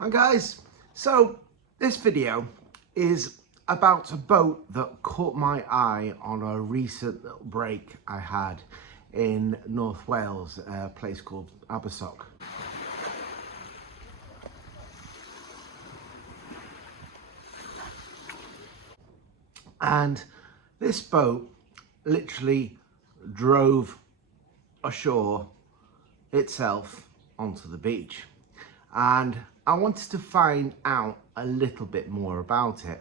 Hi guys, so this video is about a boat that caught my eye on a recent little break I had in North Wales, a place called Abersoch. And this boat literally drove ashore itself onto the beach, and I wanted to find out a little bit more about it.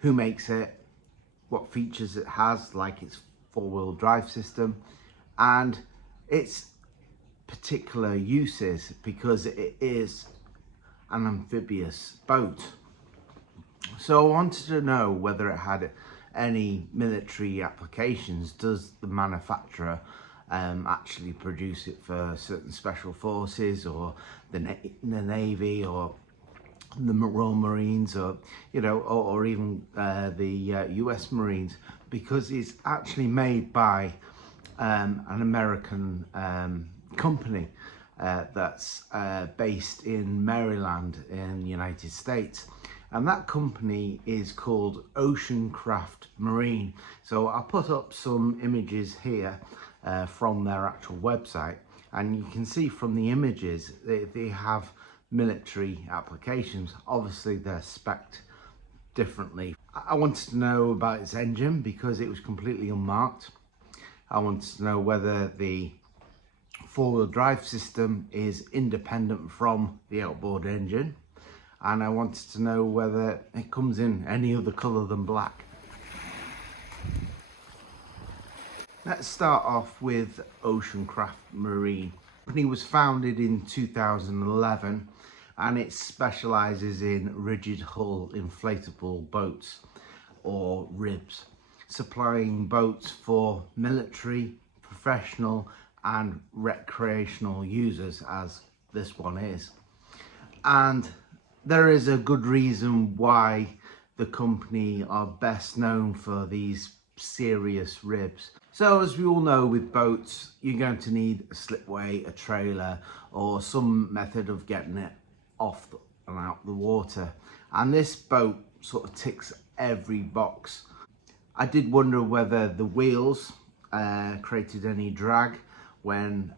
Who makes it, what features it has, like its four-wheel drive system and its particular uses, because it is an amphibious boat. So I wanted to know whether it had any military applications. Does the manufacturer actually produce it for certain special forces, or the Navy, or the Royal Marines, or or even the US Marines? Because it's actually made by an American company that's based in Maryland in the United States. And that company is called Oceancraft Marine. So I'll put up some images here from their actual website, and you can see from the images they have military applications. Obviously they're spec'd differently. I wanted to know about its engine because it was completely unmarked. I wanted to know whether the four-wheel drive system is independent from the outboard engine, and I wanted to know whether it comes in any other colour than black. Let's start off with Oceancraft Marine. The company was founded in 2011 and it specialises in rigid hull inflatable boats, or RHIBs, supplying boats for military, professional and recreational users, as this one is. And there is a good reason why the company are best known for these serious RHIBs. So as we all know, with boats you're going to need a slipway, a trailer, or some method of getting it off and out the water, and this boat sort of ticks every box. I did wonder whether the wheels created any drag when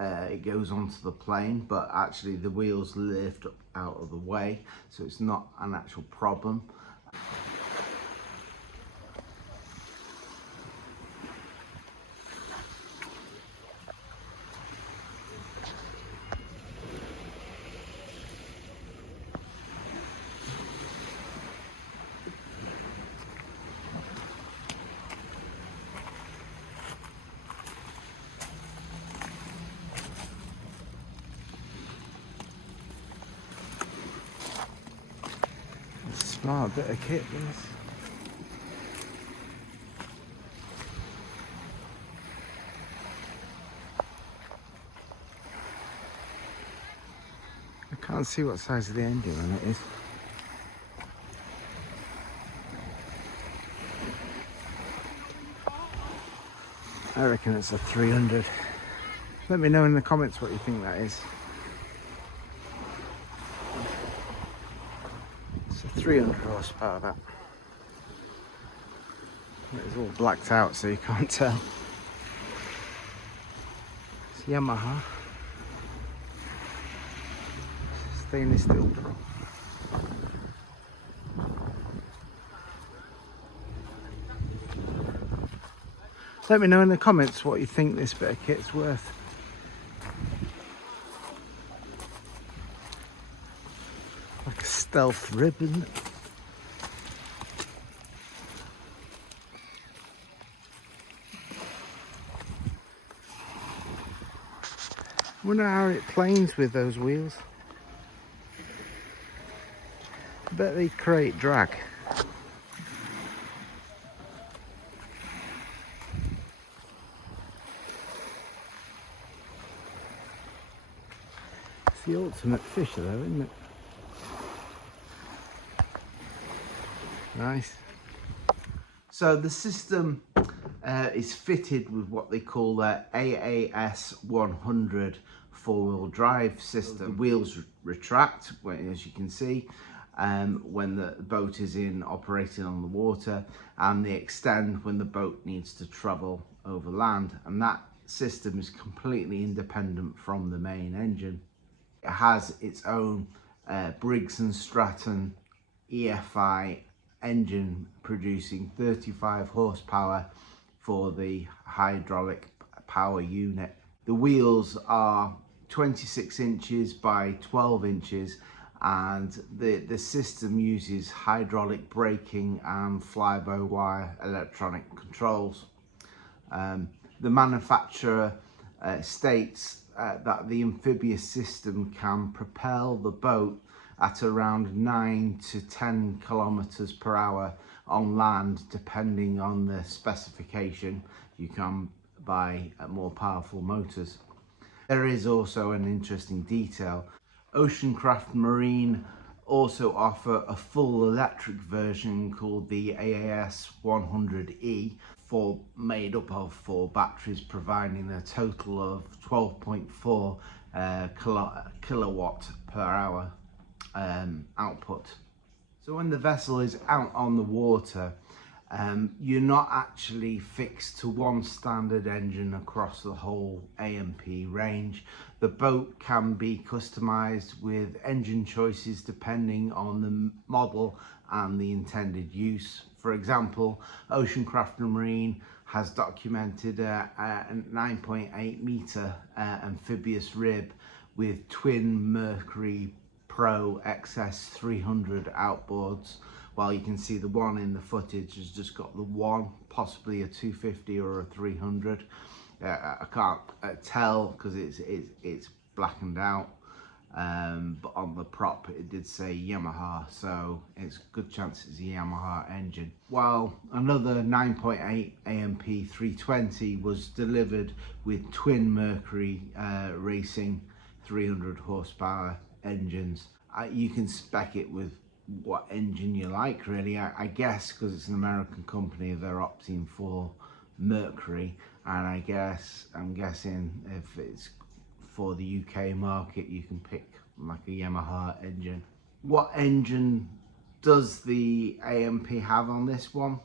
it goes onto the plane, but actually the wheels lift up out of the way, so it's not an actual problem. Smart bit of kit, this. I can't see what size of the engine on it is. I reckon it's a 300. Let me know in the comments what you think that is. It's a 300 horsepower, that. It's all blacked out so you can't tell. It's Yamaha. Stainless steel. Let me know in the comments what you think this bit of kit's worth. Like a stealth rib, isn't it? I wonder how it planes with those wheels. I bet they create drag. It's the ultimate fisher though, isn't it? Nice. So the system is fitted with what they call their AAS 100 four-wheel drive system. The wheels retract, as you can see, when the boat is operating on the water, and they extend when the boat needs to travel over land, and that system is completely independent from the main engine. It has its own Briggs Stratton EFI engine producing 35 horsepower for the hydraulic power unit. The wheels are 26 inches by 12 inches, and the system uses hydraulic braking and fly-by-wire electronic controls. The manufacturer states that the amphibious system can propel the boat at around 9 to 10 kilometers per hour on land, depending on the specification. You can buy more powerful motors. There is also an interesting detail. Oceancraft Marine also offer a full electric version called the AAS 100E, made up of 4 batteries, providing a total of 12.4 kilowatt per hour output. So when the vessel is out on the water, you're not actually fixed to one standard engine across the whole AMP range. The boat can be customized with engine choices depending on the model and the intended use. For example, Oceancraft Marine has documented a 9.8 meter amphibious RHIB with twin Mercury Pro XS 300 outboards, while you can see the one in the footage has just got the one, possibly a 250 or a 300. I can't tell because it's blackened out, but on the prop it did say Yamaha, so it's a good chance it's a Yamaha engine. While another 9.8 AMP 320 was delivered with twin Mercury Racing 300 horsepower engines. You can spec it with what engine you like, really. I guess because it's an American company, they're opting for Mercury, and I'm guessing if it's for the UK market, you can pick like a Yamaha engine. What engine does the AMP have on this one?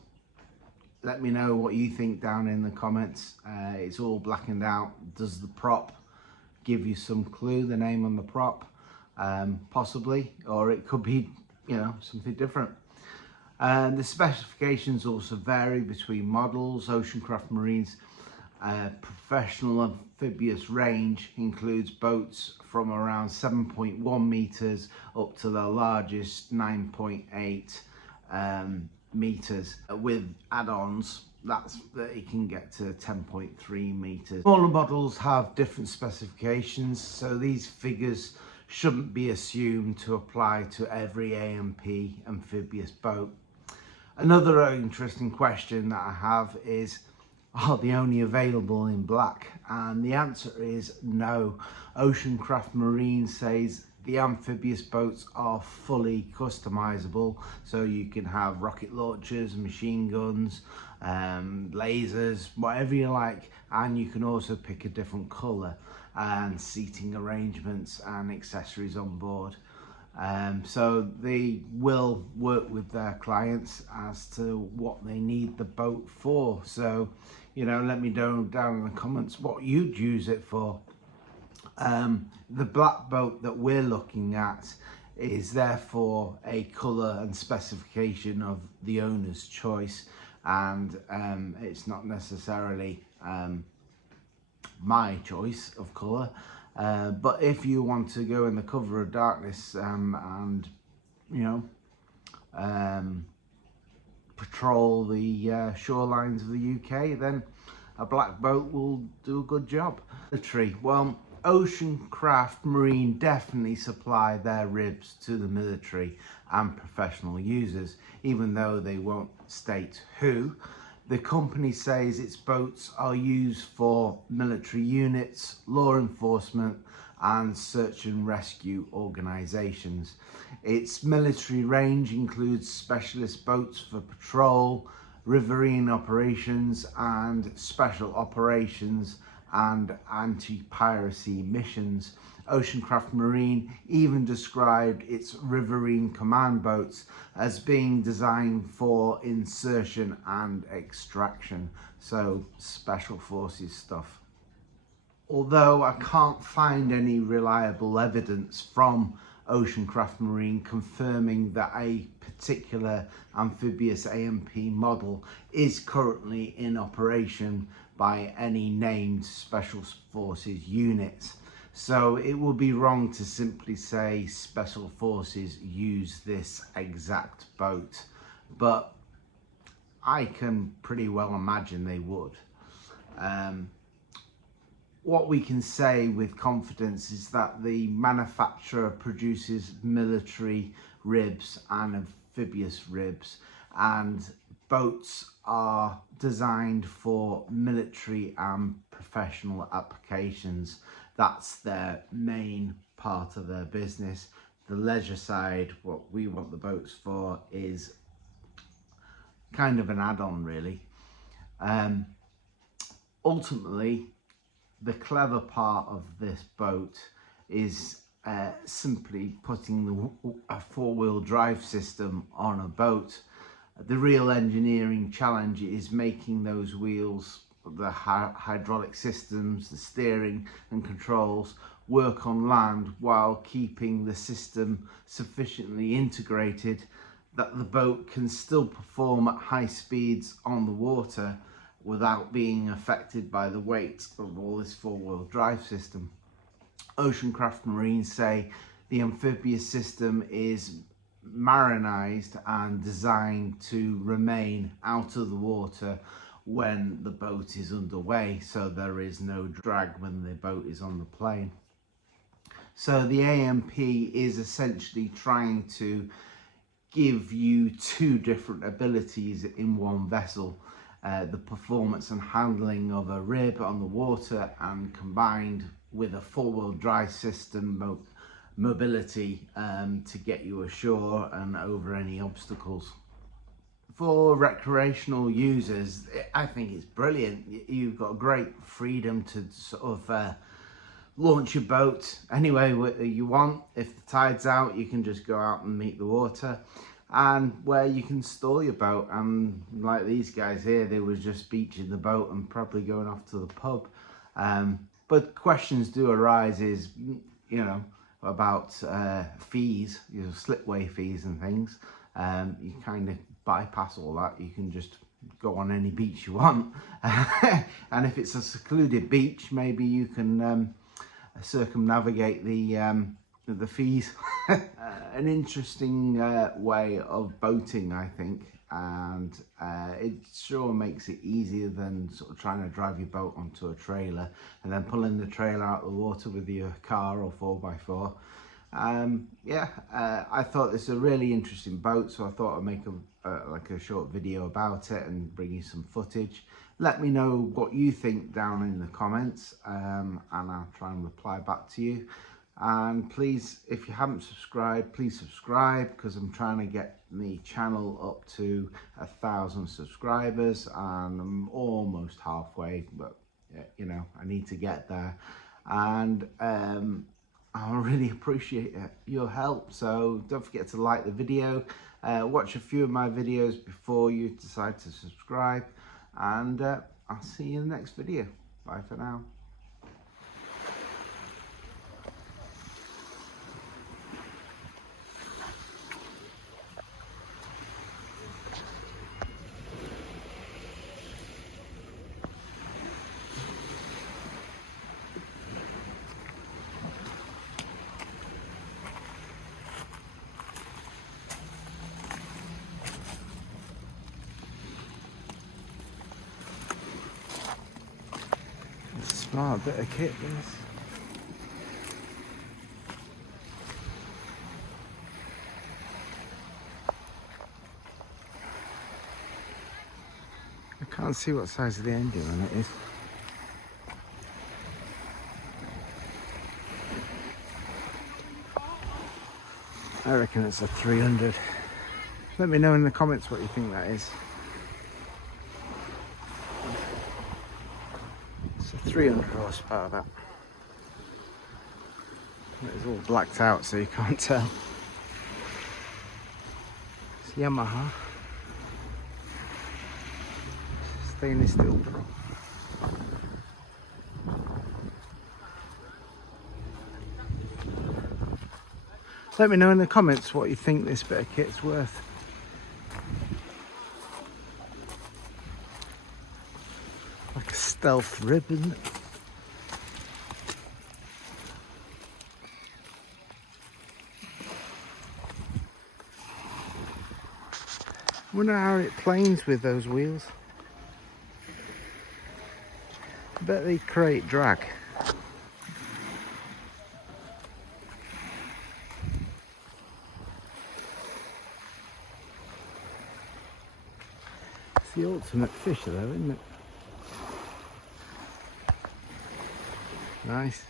Let me know what you think down in the comments. It's all blackened out. Does the prop give you some clue, the name on the prop? Possibly, or it could be, you know, something different. The specifications also vary between models. Oceancraft Marine's professional amphibious range includes boats from around 7.1 meters up to the largest 9.8 meters, with add-ons that it can get to 10.3 meters. Smaller models have different specifications, so these figures shouldn't be assumed to apply to every AMP amphibious boat. Another interesting question that I have is, are they only available in black? And the answer is no. Oceancraft Marine says the amphibious boats are fully customizable, so you can have rocket launchers, machine guns, lasers, whatever you like, and you can also pick a different color and seating arrangements and accessories on board. So they will work with their clients as to what they need the boat for. So, you know, let me know down in the comments what you'd use it for. The black boat that we're looking at is therefore a colour and specification of the owner's choice, and it's not necessarily my choice of colour. But if you want to go in the cover of darkness and, you know, patrol the shorelines of the UK, then a black boat will do a good job. Military, well, Oceancraft Marine definitely supply their RHIBs to the military and professional users, even though they won't state who. The company says its boats are used for military units, law enforcement and search and rescue organisations. Its military range includes specialist boats for patrol, riverine operations and special operations and anti-piracy missions. Oceancraft Marine even described its riverine command boats as being designed for insertion and extraction, so special forces stuff. Although I can't find any reliable evidence from Oceancraft Marine confirming that a particular amphibious AMP model is currently in operation by any named Special Forces units. So it would be wrong to simply say Special Forces use this exact boat, but I can pretty well imagine they would. What we can say with confidence is that the manufacturer produces military ribs and amphibious ribs, and boats are designed for military and professional applications. That's their main part of their business. The leisure side, what we want the boats for, is kind of an add-on really. Ultimately, the clever part of this boat is simply putting a four-wheel drive system on a boat. The real engineering challenge is making those wheels, the hydraulic systems, the steering and controls work on land while keeping the system sufficiently integrated that the boat can still perform at high speeds on the water without being affected by the weight of all this four-wheel drive system. Oceancraft Marine say the amphibious system is marinized and designed to remain out of the water when the boat is underway, so there is no drag when the boat is on the plane. So the AMP is essentially trying to give you two different abilities in one vessel. The performance and handling of a rib on the water, and combined with a four-wheel drive system mobility to get you ashore and over any obstacles. For recreational users, I think it's brilliant. You've got great freedom to sort of launch your boat any way you want. If the tide's out, you can just go out and meet the water, and where you can store your boat. And like these guys here, they were just beaching the boat and probably going off to the pub. But questions do arise is, you know, about fees, you know, slipway fees and things. You kind of bypass all that. You can just go on any beach you want. And if it's a secluded beach, maybe you can circumnavigate the fees. An interesting way of boating, I think, and it sure makes it easier than sort of trying to drive your boat onto a trailer and then pulling the trailer out of the water with your car or 4x4. I thought this was a really interesting boat, so I thought I'd make a short video about it and bring you some footage. Let me know what you think down in the comments, and I'll try and reply back to you. And please, if you haven't subscribed, please subscribe, because I'm trying to get the channel up to 1,000 subscribers, and I'm almost halfway, but you know, I need to get there. And I really appreciate your help, so don't forget to like the video, watch a few of my videos before you decide to subscribe, and I'll see you in the next video. Bye for now. Smart bit of kit, this. I can't see what size of the engine on it is. I reckon it's a 300. Let me know in the comments what you think that is. It's a 300 horsepower that. It's all blacked out so you can't tell. It's Yamaha. Stainless steel drum. Let me know in the comments what you think this bit of kit's worth. Like a stealth rib, isn't it? I wonder how it planes with those wheels. I bet they create drag. It's the ultimate fisher though, isn't it? Nice.